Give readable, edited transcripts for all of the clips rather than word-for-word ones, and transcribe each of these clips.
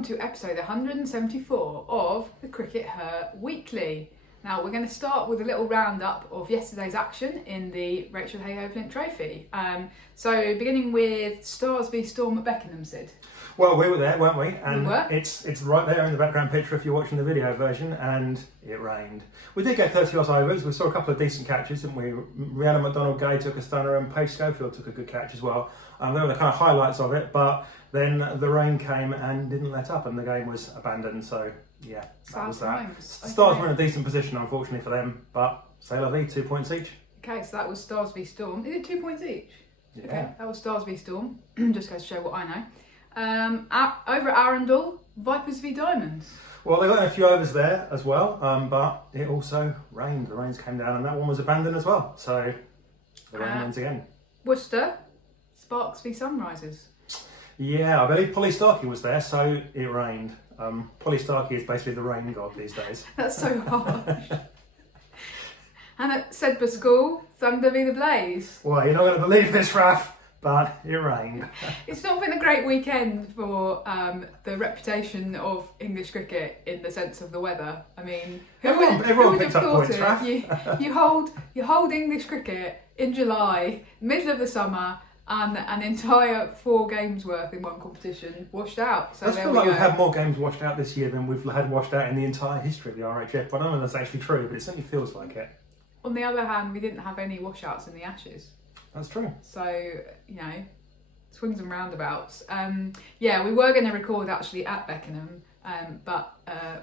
welcome to episode 174 of the CRICKETher Weekly. Now we're going to start with a little roundup of yesterday's action in the Rachel Hayhoe-Flint Trophy. So beginning with Stars v Storm at Beckenham, Syd. Well, we were there, weren't we? And we were. It's right there in the background picture if you're watching the video version, and it rained. We did get 30 odd overs. We saw a couple of decent catches, didn't we? Rhiannon McDonald-Gay took a stunner and Paige Schofield took a good catch as well. They were the kind of highlights of it, but then the rain came and didn't let up and the game was abandoned, so yeah, that was that. Stars were in a decent position, unfortunately for them, but c'est la vie, 2 points each. Okay, so that was Stars v Storm. Is it 2 points each? Yeah. Okay, that was Stars v Storm. Just goes to show what I know. Over at Arundel, Vipers v Diamonds. Well, they got in a few overs there as well, but it also rained. The rains came down and that one was abandoned as well, so the rain wins again. Worcester, Sparks v Sunrisers. Yeah, I believe Polly Starkey was there, so it rained. Polly Starkey is basically the rain god these days. That's so harsh. And at Sedbergh School, Thunder v the Blaze. Well, you're not going to believe this, Raf, but it rained. It's not been a great weekend for the reputation of English cricket in the sense of the weather. I mean, everyone picked up points, Raf. You hold English cricket in July, middle of the summer, and an entire 4 games worth in one competition washed out. So I feel like we've had more games washed out this year than we've had washed out in the entire history of the RHF. But I don't know if that's actually true, but it certainly feels like it. On the other hand, we didn't have any washouts in the Ashes. That's true. So, you know, swings and roundabouts. Yeah, we were going to record actually at Beckenham, but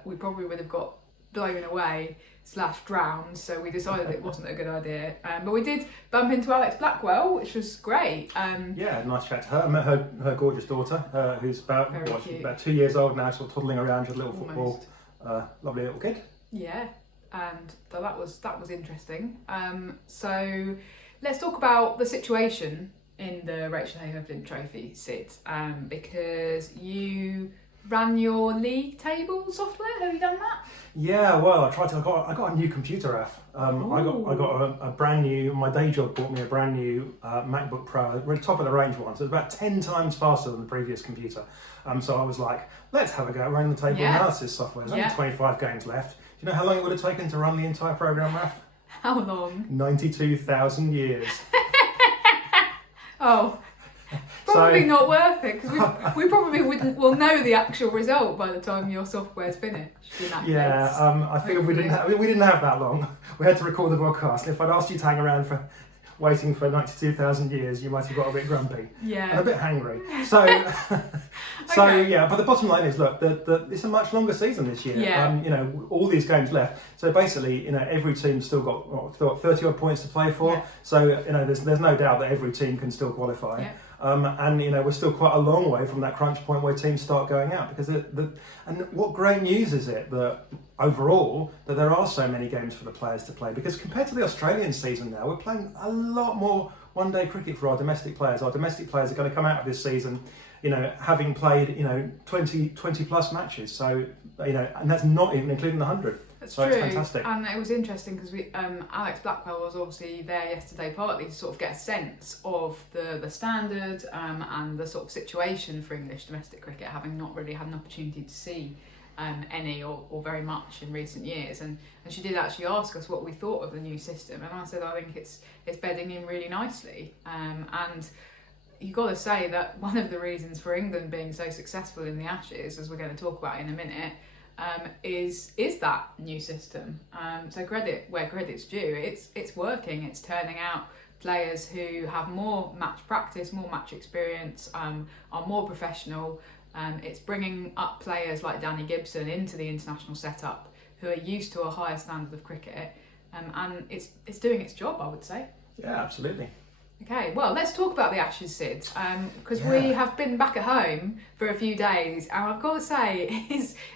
we probably would have got blown away / drowned, so we decided it wasn't a good idea. But we did bump into Alex Blackwell, which was great. Yeah, nice chat to her. I met her gorgeous daughter, who's about 2 years old now, sort of toddling around with a little football. Lovely little kid. Yeah, and that was interesting. So let's talk about the situation in the Rachel Hayhoe-Flint Trophy, Syd, because you ran your league table software. Have you done that? Yeah, well, I got a new computer, Raf. I got a brand new. My day job bought me a brand new MacBook Pro, really top of the range one. So it's about 10 times faster than the previous computer. So I was like, let's have a go at running the table analysis software. There's only 25 games left. Do you know how long it would have taken to run the entire program, Raf? How long? 92,000 years. Oh. Probably not worth it, because we probably will know the actual result by the time your software's finished. In that case. I figured we didn't have that long. We had to record the broadcast. If I'd asked you to hang around for waiting for 92,000 years, you might have got a bit grumpy and a bit hangry. So, Okay. Yeah. But the bottom line is, look, it's a much longer season this year. Yeah. All these games left. So basically, every team's still got 30 odd points to play for. Yeah. So there's no doubt that every team can still qualify. Yeah. And we're still quite a long way from that crunch point where teams start going out, because and what great news is it that overall that there are so many games for the players to play, because compared to the Australian season now, we're playing a lot more one-day cricket for our domestic players. Our domestic players are going to come out of this season having played 20 plus matches, so and that's not even including the 100. That's so true. It's fantastic. And it was interesting because Alex Blackwell was obviously there yesterday, partly to sort of get a sense of the standard and the sort of situation for English domestic cricket, having not really had an opportunity to see any or very much in recent years. And she did actually ask us what we thought of the new system, and I said I think it's bedding in really nicely. And you've got to say that one of the reasons for England being so successful in the Ashes, as we're going to talk about in a minute, is that new system. So credit where credit's due. It's working. It's turning out players who have more match practice, more match experience, are more professional. It's bringing up players like Danny Gibson into the international setup who are used to a higher standard of cricket, and it's doing its job, I would say. Yeah, absolutely. Okay, well, let's talk about the Ashes, Syd, because we have been back at home for a few days, and I've got to say,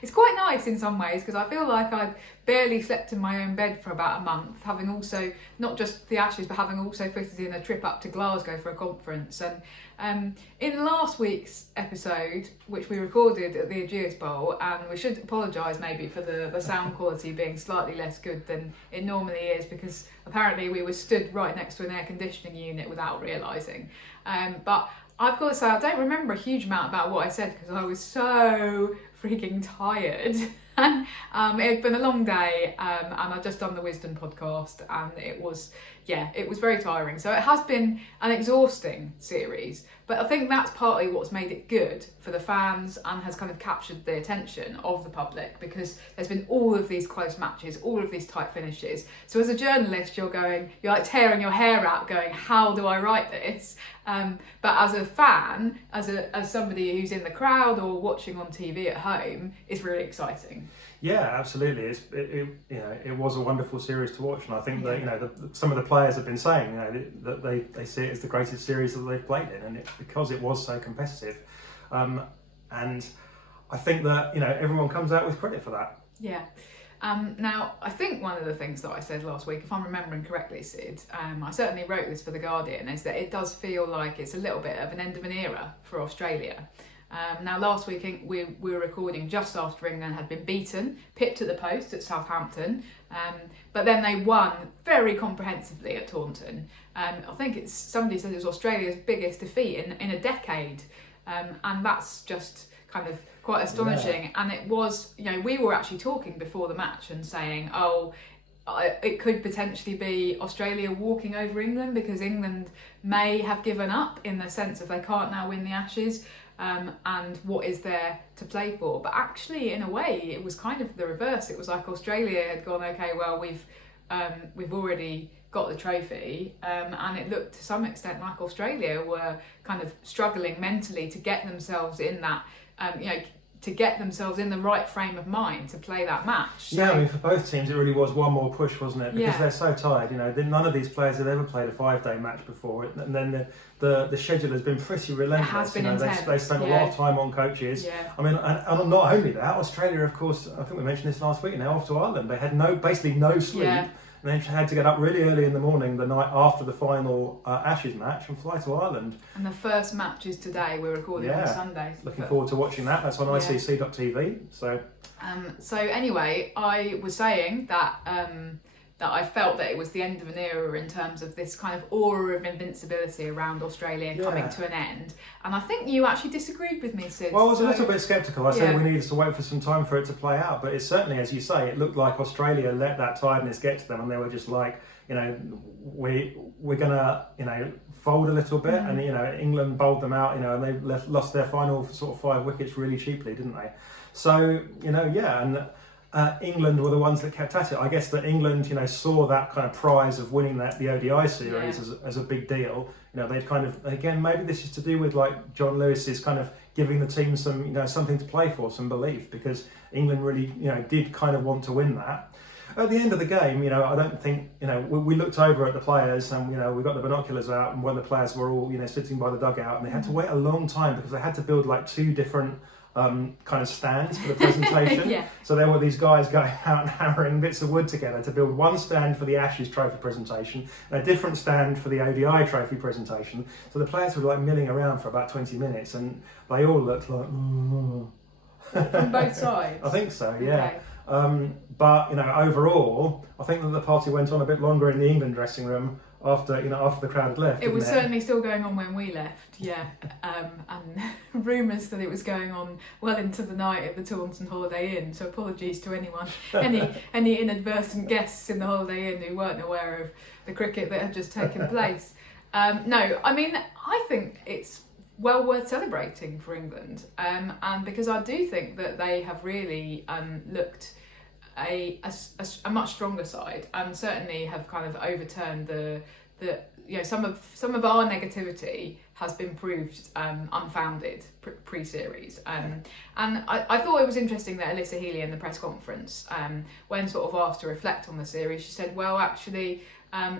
it's quite nice in some ways, because I feel like I've barely slept in my own bed for about a month, having also, not just the Ashes, but having also fitted in a trip up to Glasgow for a conference. And in last week's episode, which we recorded at the Ageas Bowl, and we should apologise maybe for the sound quality being slightly less good than it normally is, because apparently we were stood right next to an air conditioning unit without realising. But I've got to say, I don't remember a huge amount about what I said, because I was so freaking tired. And it had been a long day, and I'd just done the Wisdom podcast, and it was very tiring. So it has been an exhausting series, but I think that's partly what's made it good for the fans and has kind of captured the attention of the public, because there's been all of these close matches, all of these tight finishes. So as a journalist, you're like tearing your hair out going, how do I write this? But as a fan, as somebody who's in the crowd or watching on TV at home, it's really exciting. Yeah, absolutely. It was a wonderful series to watch, and I think that some of the players have been saying that they see it as the greatest series that they've played in, and it's because it was so competitive. And I think that everyone comes out with credit for that. Yeah. Now, I think one of the things that I said last week, if I'm remembering correctly, Sid, I certainly wrote this for The Guardian, is that it does feel like it's a little bit of an end of an era for Australia. Now, last week we were recording just after England had been beaten, pipped at the post at Southampton, but then they won very comprehensively at Taunton. I think somebody said it was Australia's biggest defeat in a decade, and that's just kind of quite astonishing. Yeah. And it was, we were actually talking before the match and saying, it could potentially be Australia walking over England, because England may have given up in the sense of they can't now win the Ashes. And what is there to play for? But actually, in a way, it was kind of the reverse. It was like Australia had gone, okay, well, we've already got the trophy, and it looked to some extent like Australia were kind of struggling mentally to get themselves in that, to get themselves in the right frame of mind to play that match. So, yeah, I mean, for both teams, it really was one more push, wasn't it? Because they're so tired. None of these players had ever played a 5-day match before, and then the schedule has been pretty relentless. It has been intense. They spent a lot of time on coaches. Yeah. I mean, and not only that, Australia, of course, I think we mentioned this last week. Now off to Ireland, they had basically no sleep. Yeah. And they had to get up really early in the morning the night after the final Ashes match and fly to Ireland. And the first match is today. We're recording on Sunday. Looking forward to watching that. That's on ICC.tv. So anyway, I was saying that that I felt that it was the end of an era in terms of this kind of aura of invincibility around Australia coming to an end. And I think you actually disagreed with me, Sid. Well, I was a little bit sceptical. I said we needed to wait for some time for it to play out. But it's certainly, as you say, it looked like Australia let that tiredness get to them, and they were just like, we're gonna, fold a little bit. And England bowled them out, and they lost their final sort of 5 wickets really cheaply, didn't they? So and England were the ones that kept at it. I guess that England, saw that kind of prize of winning the ODI series as a big deal. They'd kind of, again, maybe this is to do with like John Lewis's kind of giving the team some, something to play for, some belief, because England really, did kind of want to win that. At the end of the game, I don't think, we looked over at the players and, we got the binoculars out, and one of the players were all, sitting by the dugout, and they had to wait a long time because they had to build like 2 different kind of stands for the presentation. So there were these guys going out and hammering bits of wood together to build one stand for the Ashes trophy presentation and a different stand for the ODI trophy presentation. So the players were like milling around for about 20 minutes, and they all looked like from both sides. I think so, yeah. Okay. But overall, I think that the party went on a bit longer in the England dressing room after the crowd had left. It was certainly still going on when we left, and rumours that it was going on well into the night at the Taunton Holiday Inn. So apologies to anyone, any inadvertent guests in the Holiday Inn who weren't aware of the cricket that had just taken place. No, I mean, I think it's well worth celebrating for England, and because I do think that they have really looked a much stronger side, and certainly have kind of overturned the some of our negativity has been proved unfounded pre-series, and I thought it was interesting that Alyssa Healy in the press conference, when sort of asked to reflect on the series, she said, well, actually,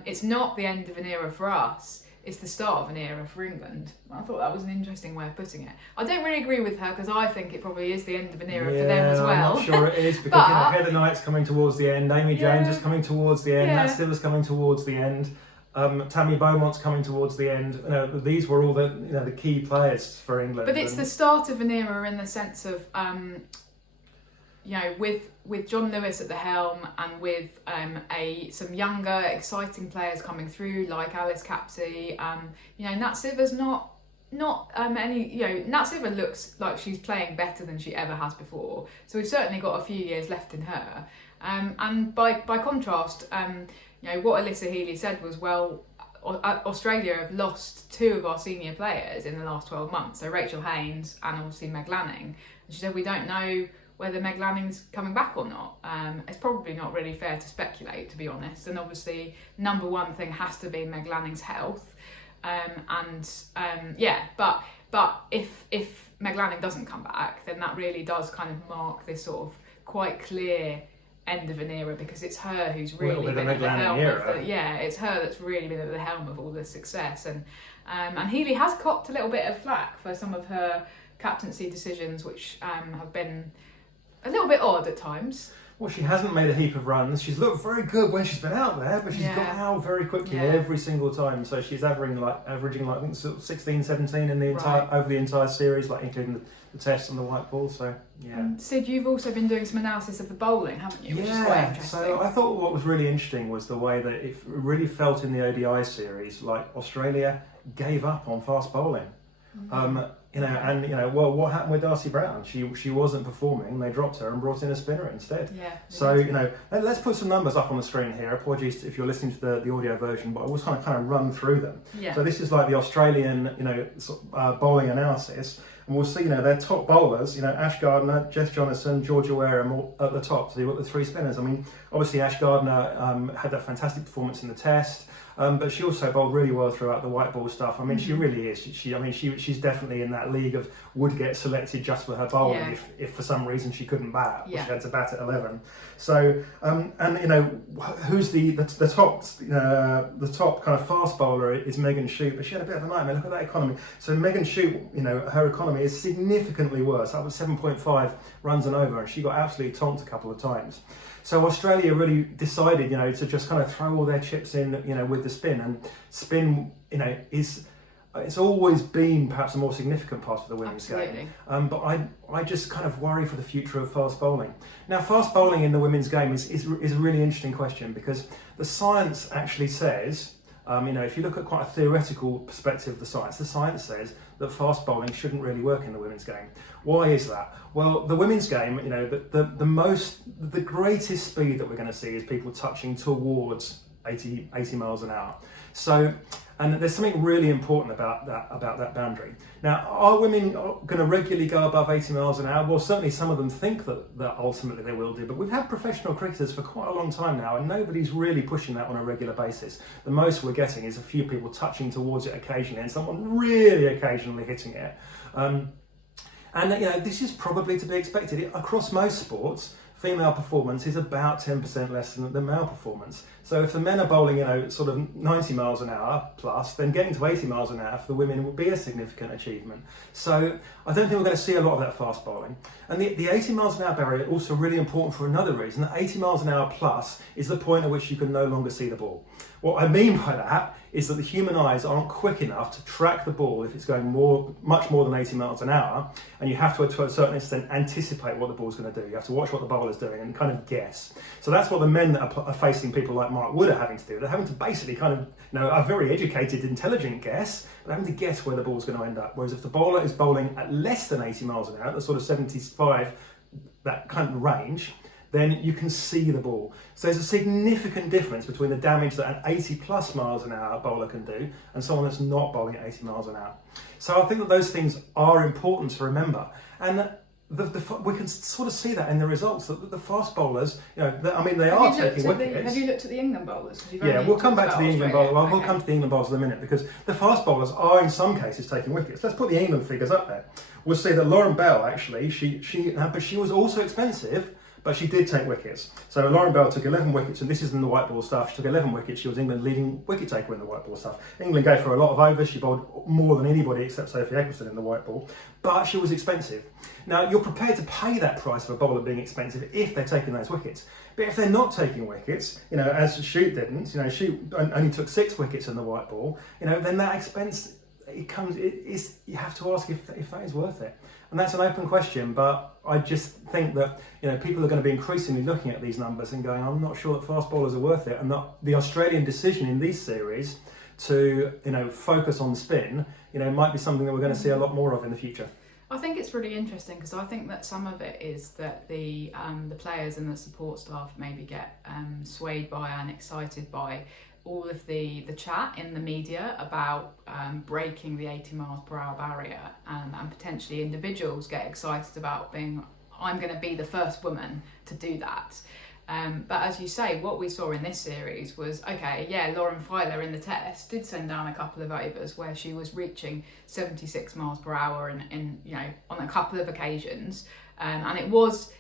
it's not the end of an era for us, it's the start of an era for England. I thought that was an interesting way of putting it. I don't really agree with her, because I think it probably is the end of an era for them as well. I'm not sure it is, because Heather Knight's coming towards the end, Amy Jones is coming towards the end, Nat Stiller's coming towards the end, Tammy Beaumont's coming towards the end. These were all the key players for England. But it's the start of an era in the sense of with John Lewis at the helm, and with some younger, exciting players coming through like Alice Capsey. Nat Sitter's not not any, Natseva looks like she's playing better than she ever has before. So we've certainly got a few years left in her. And by contrast, what Alyssa Healy said was, well, Australia have lost 2 of our senior players in the last 12 months. So Rachel Haynes and obviously Meg Lanning. And she said, we don't know whether Meg Lanning's coming back or not. It's probably not really fair to speculate, to be honest. And obviously, number one thing has to be Meg Lanning's health. But if Meg Lanning doesn't come back, then that really does kind of mark this sort of quite clear end of an era, because it's her who's really been at the helm of it's her that's really been at the helm of all this success. And Healy has copped a little bit of flack for some of her captaincy decisions, which have been a little bit odd at times. Well, she hasn't made a heap of runs. She's looked very good when she's been out there, but she's got out very quickly every single time. So she's averaging I think sort of 16, 17 in the over the entire series, like including the tests on the white ball. So Syd, you've also been doing some analysis of the bowling, haven't you? Which is quite interesting. So I thought what was really interesting was the way that it really felt in the ODI series like Australia gave up on fast bowling. What happened with Darcy Brown? She wasn't performing. They dropped her and brought in a spinner instead. Yeah. So let's put some numbers up on the screen here. Apologies if you're listening to the audio version, but I was kind of run through them. Yeah. So this is like the Australian bowling analysis, and we'll see their top bowlers. Ash Gardner, Jess Jonathan, Georgia Wareham all at the top. So you've got the 3 spinners. I mean, obviously Ash Gardner had that fantastic performance in the Test. But she also bowled really well throughout the white ball stuff. I mean, she really is. She's definitely in that league of would get selected just for her bowling if for some reason she couldn't bat. She had to bat at 11. So who's the top kind of fast bowler is Megan Shute, but she had a bit of a nightmare. Look at that economy. So Megan Shute, her economy is significantly worse. That was 7.5 runs and over, and she got absolutely tonked a couple of times. So Australia really decided, to just kind of throw all their chips in, with the spin. And spin, it's always been perhaps a more significant part of the women's game. But I just kind of worry for the future of fast bowling. Now, fast bowling in the women's game is a really interesting question, because the science actually says, if you look at quite a theoretical perspective of the science says that fast bowling shouldn't really work in the women's game. Why is that? Well, the women's game, the greatest speed that we're going to see is people touching towards 80 miles an hour. So, and there's something really important about that boundary. Now, are women going to regularly go above 80 miles an hour? Well, certainly some of them think that ultimately they will do, but we've had professional cricketers for quite a long time now, and nobody's really pushing that on a regular basis. The most we're getting is a few people touching towards it occasionally, and someone really occasionally hitting it. This is probably to be expected. Across most sports, female performance is about 10% less than the male performance. So if the men are bowling, sort of 90 miles an hour plus, then getting to 80 miles an hour for the women would be a significant achievement. So I don't think we're going to see a lot of that fast bowling. And the 80 miles an hour barrier is also really important for another reason. That 80 miles an hour plus is the point at which you can no longer see the ball. What I mean by that is that the human eyes aren't quick enough to track the ball if it's going much more than 80 miles an hour, and you have to a certain extent anticipate what the ball's going to do. You have to watch what the bowler's doing and kind of guess. So that's what the men that are facing people like Mark Wood are having to do. They're having to basically kind of, a very educated, intelligent guess, but having to guess where the ball's going to end up. Whereas if the bowler is bowling at less than 80 miles an hour, the sort of 75, that kind of range, then you can see the ball. So there's a significant difference between the damage that an 80 plus miles an hour bowler can do and someone that's not bowling at 80 miles an hour. So I think that those things are important to remember. And we can sort of see that in the results, that the fast bowlers, they are taking wickets. Have you looked at the England bowlers? We'll come back to the England bowlers. We'll come to the England bowlers in a minute, because the fast bowlers are in some cases taking wickets. Let's put the England figures up there. We'll see that Lauren Bell actually, but she was also expensive, but she did take wickets. So Lauren Bell took 11 wickets, and this is in the white ball stuff. She took 11 wickets. She was England's leading wicket taker in the white ball stuff. England gave her a lot of overs. She bowled more than anybody except Sophie Eccleston in the white ball, but she was expensive. Now, you're prepared to pay that price for a bowler being expensive if they're taking those wickets. But if they're not taking wickets, as Shute didn't, Shute only took 6 wickets in the white ball, then that expense, you have to ask if that is worth it. And that's an open question, but I just think that people are going to be increasingly looking at these numbers and going, I'm not sure that fast bowlers are worth it. And the Australian decision in these series to focus on spin, might be something that we're going to see a lot more of in the future. I think it's really interesting because I think that some of it is that the players and the support staff maybe get swayed by and excited by all of the chat in the media about breaking the 80 miles per hour barrier, and potentially individuals get excited about I'm going to be the first woman to do that. But as you say, what we saw in this series was, Lauren Filer in the test did send down a couple of overs where she was reaching 76 miles per hour on a couple of occasions. And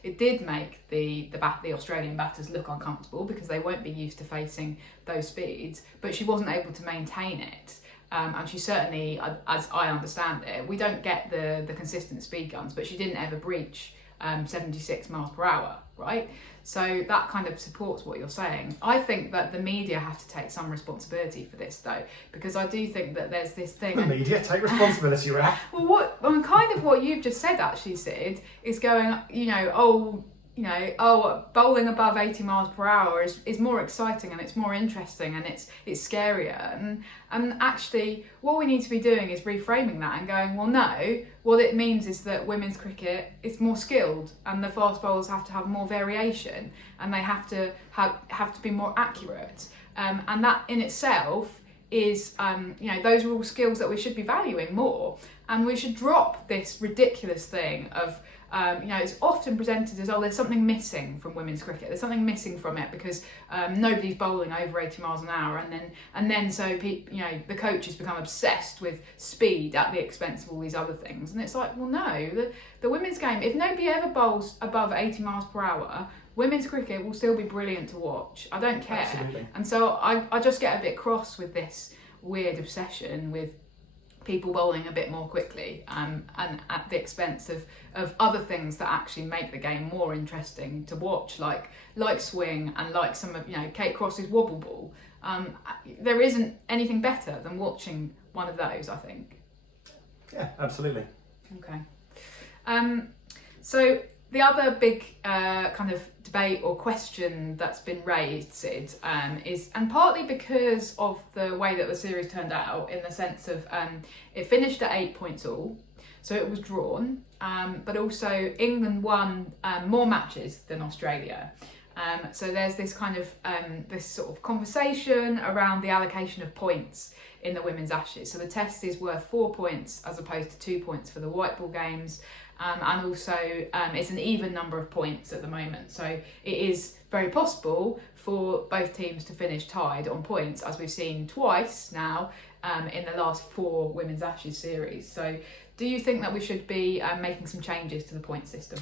it did make the Australian batters look uncomfortable because they won't be used to facing those speeds, but she wasn't able to maintain it. And she certainly, as I understand it, we don't get the consistent speed guns, but she didn't ever breach 76 miles per hour, right? So that kind of supports what you're saying. I think that the media have to take some responsibility for this, though, because I do think that there's this thing. The media take responsibility, Raf. Well, kind of what you've just said, actually, Sid, is going, bowling above 80 miles per hour is more exciting and it's more interesting and it's scarier. And actually, what we need to be doing is reframing that and going, well, no, what it means is that women's cricket is more skilled and the fast bowlers have to have more variation and they have to be more accurate. And that in itself is, those are all skills that we should be valuing more. And we should drop this ridiculous thing of, it's often presented as, there's something missing from women's cricket. There's something missing from it because nobody's bowling over 80 miles an hour, and then so the coaches become obsessed with speed at the expense of all these other things. And it's like, well, no, the women's game, if nobody ever bowls above 80 miles per hour, women's cricket will still be brilliant to watch. I don't care. Absolutely. And so I just get a bit cross with this weird obsession with people bowling a bit more quickly, and at the expense of other things that actually make the game more interesting to watch, like swing and like some of Kate Cross's wobble ball. There isn't anything better than watching one of those, I think. Yeah, absolutely. Okay. So the other big kind of debate or question that's been raised, Sid, is, and partly because of the way that the series turned out, in the sense of it finished at 8 points all, so it was drawn, but also England won more matches than Australia. So there's this kind of this sort of conversation around the allocation of points in the women's Ashes. So the test is worth 4 points as opposed to 2 points for the white ball games. And also it's an even number of points at the moment. So it is very possible for both teams to finish tied on points, as we've seen twice now in the last 4 women's Ashes series. So do you think that we should be making some changes to the point system?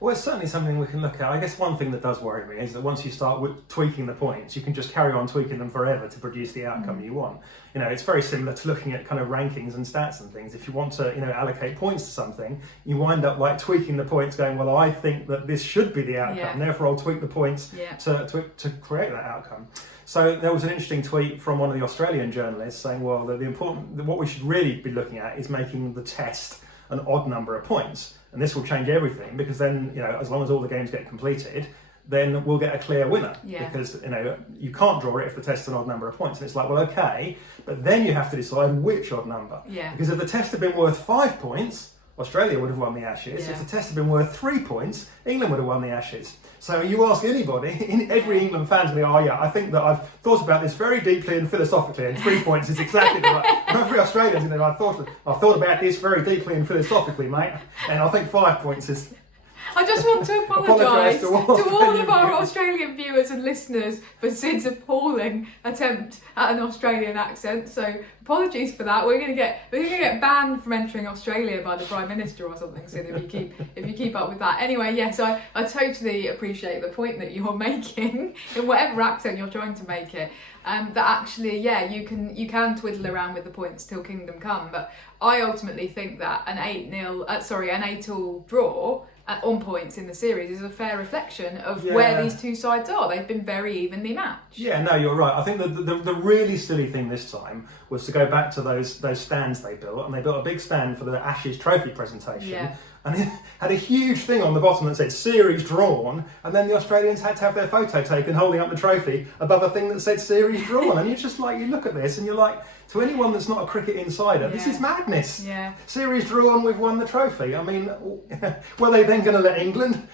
Well, it's certainly something we can look at. I guess one thing that does worry me is that once you start tweaking the points, you can just carry on tweaking them forever to produce the outcome you want. It's very similar to looking at kind of rankings and stats and things. If you want to, allocate points to something, you wind up like tweaking the points, going, well, I think that this should be the outcome, therefore I'll tweak the points to create that outcome. So there was an interesting tweet from one of the Australian journalists saying, well, what we should really be looking at is making the test an odd number of points. And this will change everything, because then, as long as all the games get completed, then we'll get a clear winner. Because, you can't draw it if the test's an odd number of points. And it's like, well, okay, but then you have to decide which odd number. Because if the test had been worth 5 points, Australia would have won the Ashes. If the test had been worth 3 points, England would have won the Ashes. So you ask anybody, every England fan to be, I think that I've thought about this very deeply and philosophically, and 3 points is exactly the right. And every Australian's in there, I've thought about this very deeply and philosophically, mate, and I think 5 points is... I just want to apologise to all of our Australian viewers and listeners for Sid's appalling attempt at an Australian accent. So apologies for that. We're gonna get banned from entering Australia by the Prime Minister or something, Sid, if you keep up with that. Anyway, yes, I totally appreciate the point that you're making in whatever accent you're trying to make it. That actually, you can twiddle around with the points till kingdom come. But I ultimately think that an 8-8 draw on points in the series is a fair reflection of where these two sides are. They've been very evenly matched. Yeah, no, you're right. I think the really silly thing this time was to go back to those stands they built, and they built a big stand for the Ashes trophy presentation and it had a huge thing on the bottom that said series drawn, and then the Australians had to have their photo taken holding up the trophy above a thing that said series drawn. And you're just like, you look at this and you're like, to anyone that's not a cricket insider, this is madness. Yeah. Series drawn, we've won the trophy. I mean, were they then going to let England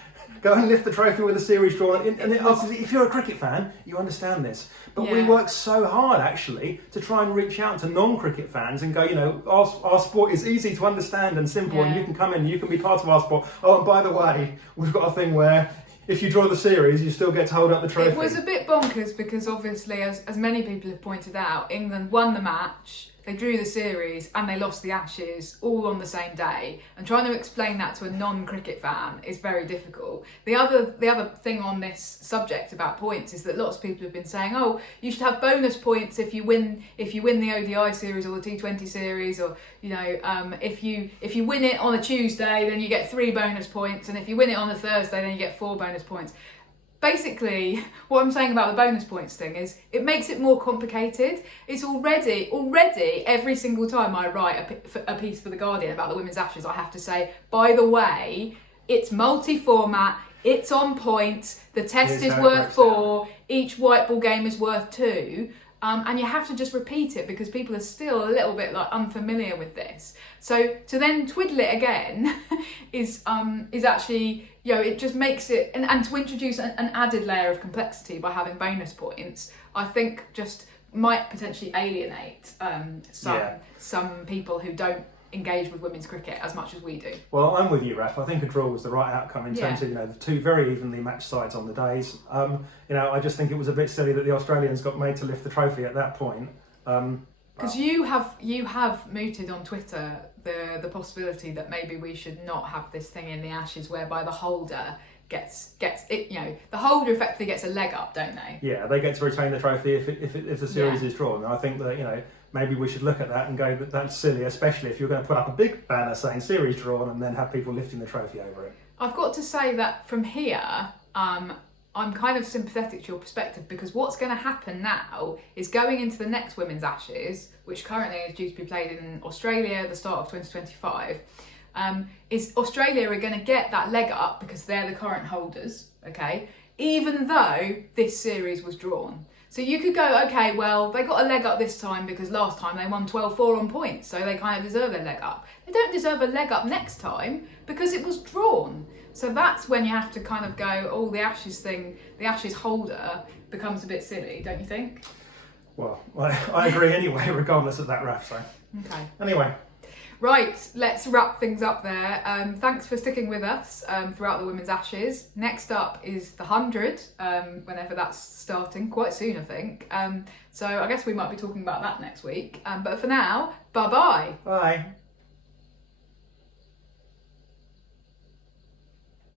go and lift the trophy with a series drawn? If you're a cricket fan, you understand this. But we work so hard, actually, to try and reach out to non-cricket fans and go, you know, our sport is easy to understand and simple, and you can come in and you can be part of our sport. Oh, and by the way, we've got a thing where if you draw the series, you still get to hold up the trophy. It was a bit bonkers because obviously, as many people have pointed out, England won the match, they drew the series, and they lost the Ashes all on the same day. And trying to explain that to a non-cricket fan is very difficult. The other thing on this subject about points is that lots of people have been saying, oh, you should have bonus points if you win the ODI series or the T20 series, or you know, if you win it on a Tuesday, then you get 3 bonus points, and if you win it on a Thursday, then you get 4 bonus points. Basically, what I'm saying about the bonus points thing is it makes it more complicated. It's already every single time I write a piece for The Guardian about the Women's Ashes, I have to say, by the way, it's multi-format, it's on points, the test is worth 4, each white ball game is worth 2. And you have to just repeat it because people are still a little bit like unfamiliar with this. So to then twiddle it again is actually, you know, it just makes it, and to introduce an added layer of complexity by having bonus points, I think just might potentially alienate some people who don't engage with women's cricket as much as we do. Well, I'm with you, Raf. I think a draw was the right outcome in terms of, you know, the 2 very evenly matched sides on the days. You know, I just think it was a bit silly that the Australians got made to lift the trophy at that point. Because you have mooted on Twitter the possibility that maybe we should not have this thing in the Ashes whereby the holder gets it, you know, the holder effectively gets a leg up, don't they? Yeah, they get to retain the trophy if the series is drawn. And I think that, you know, maybe we should look at that and go that that's silly, especially if you're going to put up a big banner saying series drawn and then have people lifting the trophy over it. I've got to say that from here, I'm kind of sympathetic to your perspective, because what's going to happen now is going into the next Women's Ashes, which currently is due to be played in Australia at the start of 2025, is Australia are going to get that leg up because they're the current holders, okay, even though this series was drawn. So you could go, okay, well, they got a leg up this time because last time they won 12-4 on points, so they kind of deserve their leg up. They don't deserve a leg up next time because it was drawn. So that's when you have to kind of go, oh, the Ashes thing, the Ashes holder becomes a bit silly, don't you think? Well, I agree anyway, regardless of that, Raf. So. Okay. Anyway. Right, let's wrap things up there. Thanks for sticking with us throughout the Women's Ashes. Next up is the 100, whenever that's starting, quite soon I think. So I guess we might be talking about that next week. But for now, bye-bye. Bye.